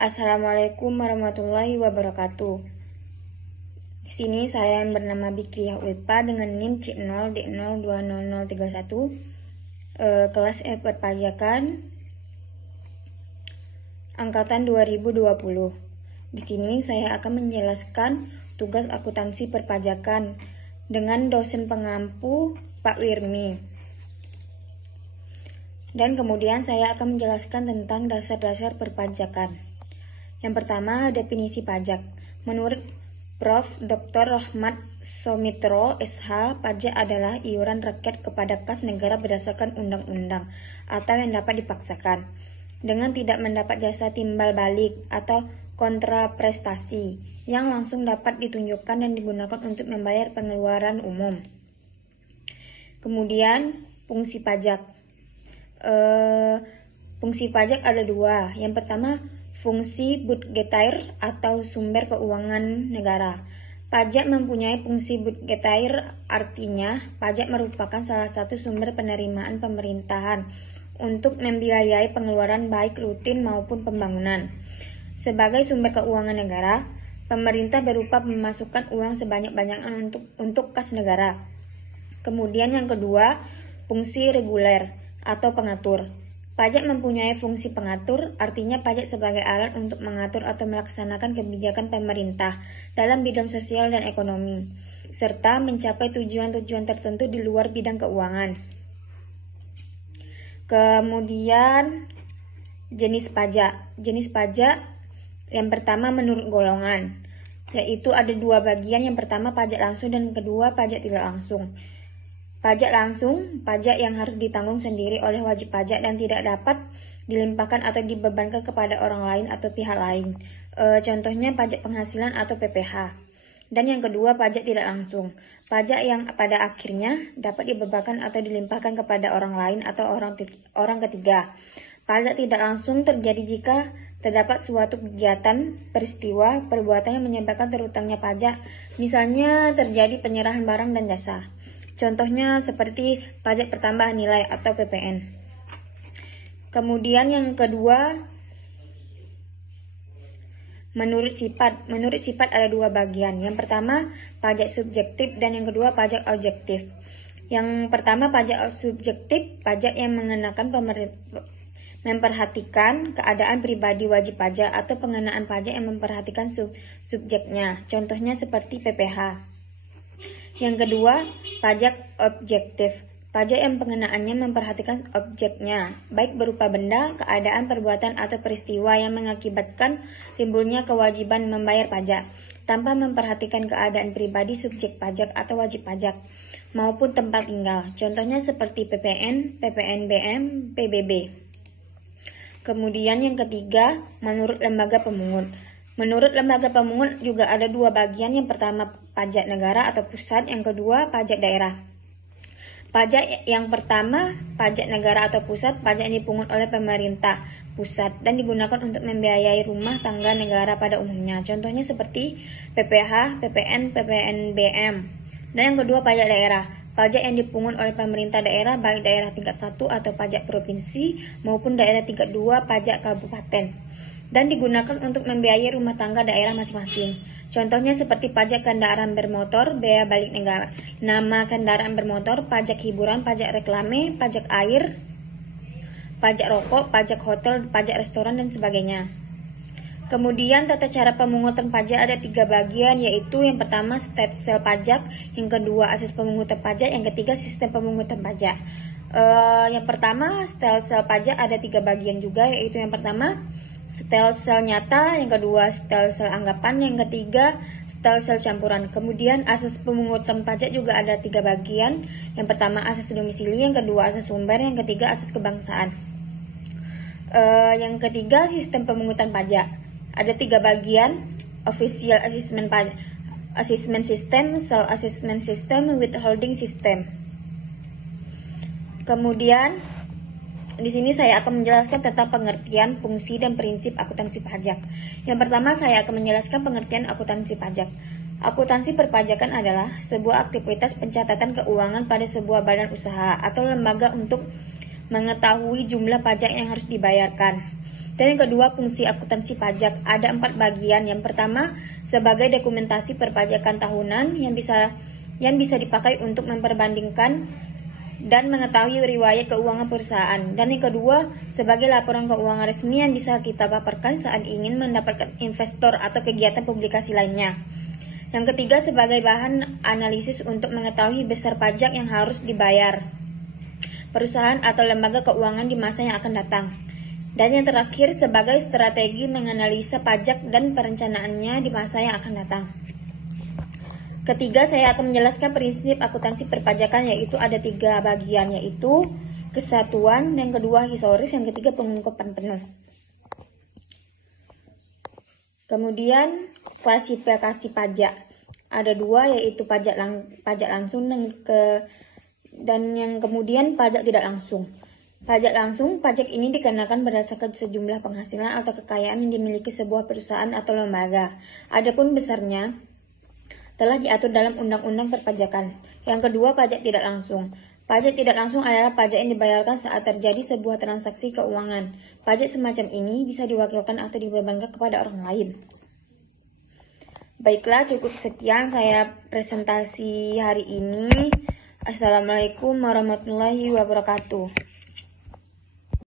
Assalamualaikum warahmatullahi wabarakatuh. Di sini saya yang bernama Bikriyah Ulpa dengan NIM C0D0200031, kelas F perpajakan angkatan 2020. Di sini saya akan menjelaskan tugas akuntansi perpajakan dengan dosen pengampu Pak Wirmi. Dan kemudian saya akan menjelaskan tentang dasar-dasar perpajakan. Yang pertama, definisi pajak. Menurut Prof. Dr. Rahmat Somitro, SH, pajak adalah iuran rakyat kepada kas negara berdasarkan undang-undang atau yang dapat dipaksakan dengan tidak mendapat jasa timbal balik atau kontraprestasi yang langsung dapat ditunjukkan dan digunakan untuk membayar pengeluaran umum. Kemudian, fungsi pajak. Fungsi pajak ada dua. Yang pertama, fungsi budgetair atau sumber keuangan negara. Pajak mempunyai fungsi budgetair, artinya pajak merupakan salah satu sumber penerimaan pemerintahan untuk membiayai pengeluaran baik rutin maupun pembangunan. Sebagai sumber keuangan negara, pemerintah berupa memasukkan uang sebanyak-banyaknya untuk kas negara. Kemudian yang kedua, fungsi reguler atau pengatur. Pajak mempunyai fungsi pengatur, artinya pajak sebagai alat untuk mengatur atau melaksanakan kebijakan pemerintah dalam bidang sosial dan ekonomi, serta mencapai tujuan-tujuan tertentu di luar bidang keuangan. Kemudian, jenis pajak. Jenis pajak yang pertama menurut golongan, yaitu ada dua bagian. Yang pertama pajak langsung dan kedua pajak tidak langsung. Pajak langsung, pajak yang harus ditanggung sendiri oleh wajib pajak dan tidak dapat dilimpahkan atau dibebankan kepada orang lain atau pihak lain. Contohnya pajak penghasilan atau PPh. Dan yang kedua pajak tidak langsung, pajak yang pada akhirnya dapat dibebankan atau dilimpahkan kepada orang lain atau orang ketiga. Pajak tidak langsung terjadi jika terdapat suatu kegiatan, peristiwa, perbuatan yang menyebabkan terhutangnya pajak, misalnya terjadi penyerahan barang dan jasa. Contohnya seperti pajak pertambahan nilai atau PPN. Kemudian yang kedua, menurut sifat. Menurut sifat ada dua bagian. Yang pertama pajak subjektif dan yang kedua pajak objektif. Yang pertama pajak subjektif, pajak yang mengenakan memperhatikan keadaan pribadi wajib pajak atau pengenaan pajak yang memperhatikan subjeknya. Contohnya seperti PPh. Yang kedua, pajak objektif. Pajak yang pengenaannya memperhatikan objeknya, baik berupa benda, keadaan, perbuatan, atau peristiwa yang mengakibatkan timbulnya kewajiban membayar pajak, tanpa memperhatikan keadaan pribadi subjek pajak atau wajib pajak, maupun tempat tinggal. Contohnya seperti PPN, PPNBM, PBB. Kemudian yang ketiga, menurut lembaga pemungut. Menurut lembaga pemungut juga ada dua bagian. Yang pertama pajak negara atau pusat, yang kedua pajak daerah. Pajak yang pertama, pajak negara atau pusat, pajak yang dipungut oleh pemerintah pusat dan digunakan untuk membiayai rumah tangga negara pada umumnya. Contohnya seperti PPh, PPN, PPNBM. Dan yang kedua pajak daerah. Pajak yang dipungut oleh pemerintah daerah, baik daerah tingkat 1 atau pajak provinsi maupun daerah tingkat 2 pajak kabupaten, dan digunakan untuk membiayai rumah tangga daerah masing-masing. Contohnya seperti pajak kendaraan bermotor, bea balik negara, nama kendaraan bermotor, pajak hiburan, pajak reklame, pajak air, pajak rokok, pajak hotel, pajak restoran, dan sebagainya. Kemudian tata cara pemungutan pajak ada tiga bagian, yaitu yang pertama stelsel pajak, yang kedua asas pemungutan pajak, yang ketiga sistem pemungutan pajak. Yang pertama stelsel pajak ada tiga bagian juga, yaitu yang pertama stelsel nyata, yang kedua stelsel anggapan, yang ketiga stelsel campuran. Kemudian asas pemungutan pajak juga ada tiga bagian. Yang pertama asas domisili, yang kedua asas sumber, yang ketiga asas kebangsaan. Yang ketiga sistem pemungutan pajak ada tiga bagian: official assessment system, self assessment system, withholding system. Kemudian di sini saya akan menjelaskan tentang pengertian, fungsi, dan prinsip akuntansi pajak. Yang pertama, saya akan menjelaskan pengertian akuntansi pajak. Akuntansi perpajakan adalah sebuah aktivitas pencatatan keuangan pada sebuah badan usaha atau lembaga untuk mengetahui jumlah pajak yang harus dibayarkan. Dan yang kedua, fungsi akuntansi pajak. Ada 4 bagian. Yang pertama, sebagai dokumentasi perpajakan tahunan yang bisa dipakai untuk memperbandingkan dan mengetahui riwayat keuangan perusahaan. Dan yang kedua, sebagai laporan keuangan resmi yang bisa kita paparkan saat ingin mendapatkan investor atau kegiatan publikasi lainnya. Yang ketiga, sebagai bahan analisis untuk mengetahui besar pajak yang harus dibayar perusahaan atau lembaga keuangan di masa yang akan datang. Dan yang terakhir, sebagai strategi menganalisa pajak dan perencanaannya di masa yang akan datang. Ketiga, saya akan menjelaskan prinsip akuntansi perpajakan, yaitu ada 3 bagian, yaitu kesatuan, yang kedua historis, yang ketiga pengungkapan penuh. Kemudian klasifikasi pajak. Ada 2, yaitu pajak langsung dan yang kemudian pajak tidak langsung. Pajak langsung, pajak ini dikenakan berdasarkan sejumlah penghasilan atau kekayaan yang dimiliki sebuah perusahaan atau lembaga. Adapun besarnya telah diatur dalam Undang-Undang Perpajakan. Yang kedua, pajak tidak langsung. Pajak tidak langsung adalah pajak yang dibayarkan saat terjadi sebuah transaksi keuangan. Pajak semacam ini bisa diwakilkan atau dibebankan kepada orang lain. Baiklah, cukup sekian saya presentasi hari ini. Assalamualaikum warahmatullahi wabarakatuh.